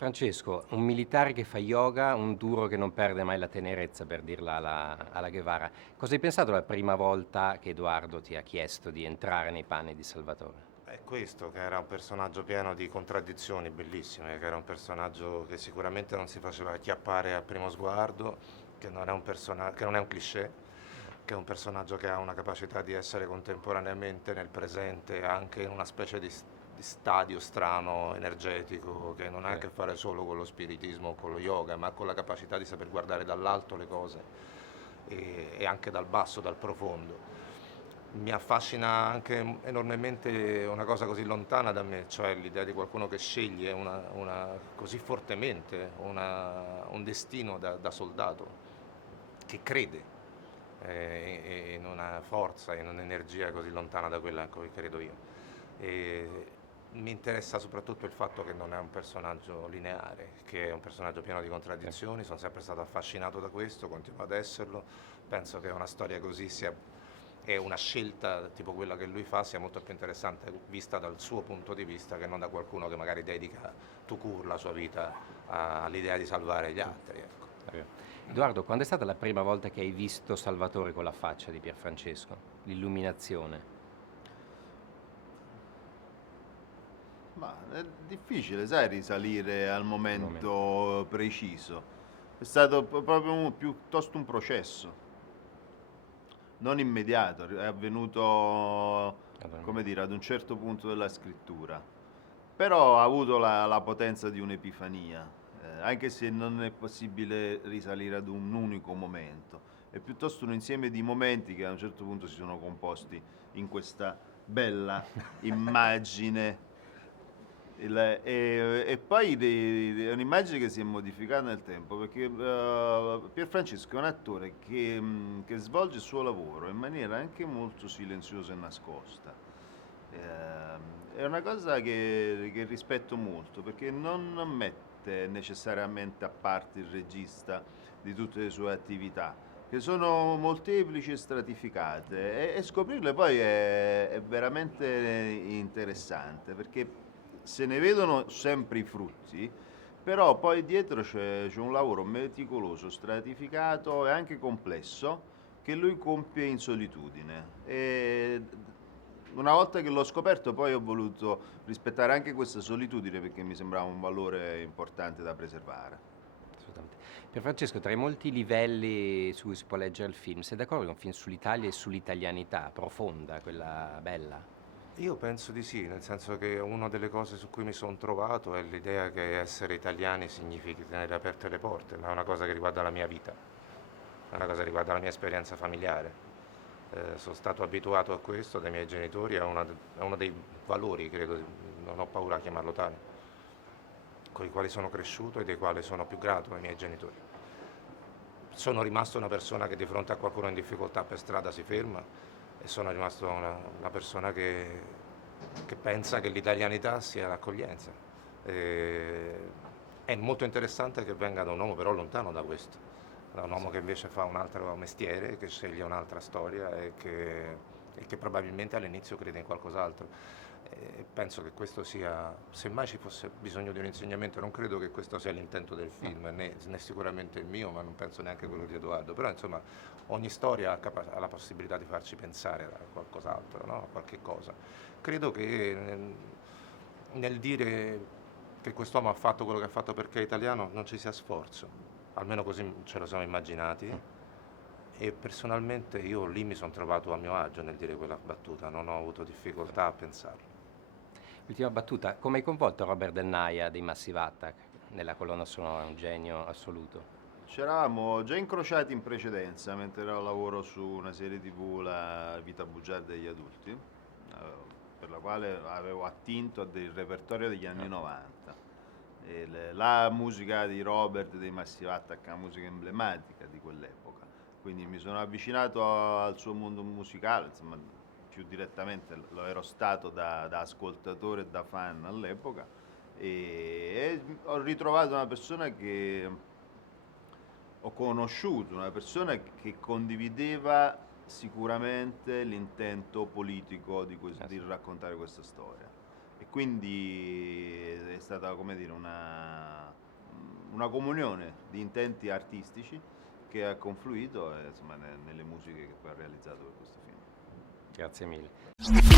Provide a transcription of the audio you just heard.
Pierfrancesco, un militare che fa yoga, un duro che non perde mai la tenerezza, per dirla alla Guevara. Cosa hai pensato la prima volta che Edoardo ti ha chiesto di entrare nei panni di Salvatore? È questo, che era un personaggio pieno di contraddizioni bellissime, che era un personaggio che sicuramente non si faceva acchiappare a primo sguardo, che non è che non è un cliché, che è un personaggio che ha una capacità di essere contemporaneamente nel presente, anche in una specie di stadio strano, energetico, che non ha a Sì. che fare solo con lo spiritismo o con lo yoga, ma con la capacità di saper guardare dall'alto le cose e anche dal basso, dal profondo. Mi affascina anche enormemente una cosa così lontana da me, cioè l'idea di qualcuno che sceglie così fortemente un destino da soldato, che crede in una forza, in un'energia così lontana da quella in cui credo io. E mi interessa soprattutto il fatto che non è un personaggio lineare, che è un personaggio pieno di Sì. contraddizioni, sono sempre stato affascinato da questo, continuo ad esserlo, penso che una storia così sia e una scelta tipo quella che lui fa sia molto più interessante vista dal suo punto di vista che non da qualcuno che magari dedica tout court la sua vita all'idea di salvare gli altri. Ecco. È Edoardo, quando è stata la prima volta che hai visto Salvatore con la faccia di Pierfrancesco? L'illuminazione? Ma è difficile, sai, risalire al Il momento. momento preciso. È stato proprio piuttosto un processo, non immediato, è avvenuto, come dire, ad un certo punto della scrittura. Però ha avuto la potenza di un'epifania, anche se non è possibile risalire ad un unico momento. È piuttosto un insieme di momenti che a un certo punto si sono composti in questa bella immagine. E poi è un'immagine che si è modificata nel tempo perché Pierfrancesco è un attore che svolge il suo lavoro in maniera anche molto silenziosa e nascosta. È una cosa che rispetto molto perché non mette necessariamente a parte il regista di tutte le sue attività, che sono molteplici e stratificate, e scoprirle poi è veramente interessante perché se ne vedono sempre i frutti, però poi dietro c'è un lavoro meticoloso, stratificato e anche complesso che lui compie in solitudine. E una volta che l'ho scoperto poi ho voluto rispettare anche questa solitudine perché mi sembrava un valore importante da preservare. Assolutamente. Pierfrancesco, tra i molti livelli su cui si può leggere il film, sei d'accordo che è un film sull'Italia e sull'italianità, profonda, quella bella? Io penso di sì, nel senso che una delle cose su cui mi sono trovato è l'idea che essere italiani significhi tenere aperte le porte, ma è una cosa che riguarda la mia vita, è una cosa che riguarda la mia esperienza familiare. Sono stato abituato a questo dai miei genitori, è uno dei valori, credo, non ho paura a chiamarlo tale, con i quali sono cresciuto e dei quali sono più grato ai miei genitori. Sono rimasto una persona che di fronte a qualcuno in difficoltà per strada si ferma e sono rimasto una persona che pensa che l'italianità sia l'accoglienza. È molto interessante che venga da un uomo però lontano da questo, da un uomo che invece fa un altro mestiere, che sceglie un'altra storia e che probabilmente all'inizio crede in qualcos'altro. E penso che questo sia, se mai ci fosse bisogno di un insegnamento, non credo che questo sia l'intento del film, né sicuramente il mio, ma non penso neanche quello di Edoardo, però insomma ogni storia ha la possibilità di farci pensare a qualcos'altro, no? A qualche cosa. Credo che nel dire che quest'uomo ha fatto quello che ha fatto perché è italiano non ci sia sforzo, almeno così ce lo siamo immaginati. E personalmente io lì mi sono trovato a mio agio nel dire quella battuta, non ho avuto difficoltà a pensarlo. Ultima battuta, come hai coinvolto Robert Del Naja dei Massive Attack nella colonna sonora, un genio assoluto? Ci eravamo già incrociati in precedenza mentre ero a lavoro su una serie TV, La vita bugiarda degli adulti, per la quale avevo attinto a del repertorio degli anni 90. E la musica di Robert dei Massive Attack è una musica emblematica di quell'epoca, quindi mi sono avvicinato al suo mondo musicale, insomma, più direttamente lo ero stato da ascoltatore e da fan all'epoca, e ho ritrovato una persona che ho conosciuto, una persona che condivideva sicuramente l'intento politico di raccontare questa storia. E quindi è stata, come dire, una comunione di intenti artistici che ha confluito insomma, nelle musiche che poi ha realizzato per questo film. Grazie mille.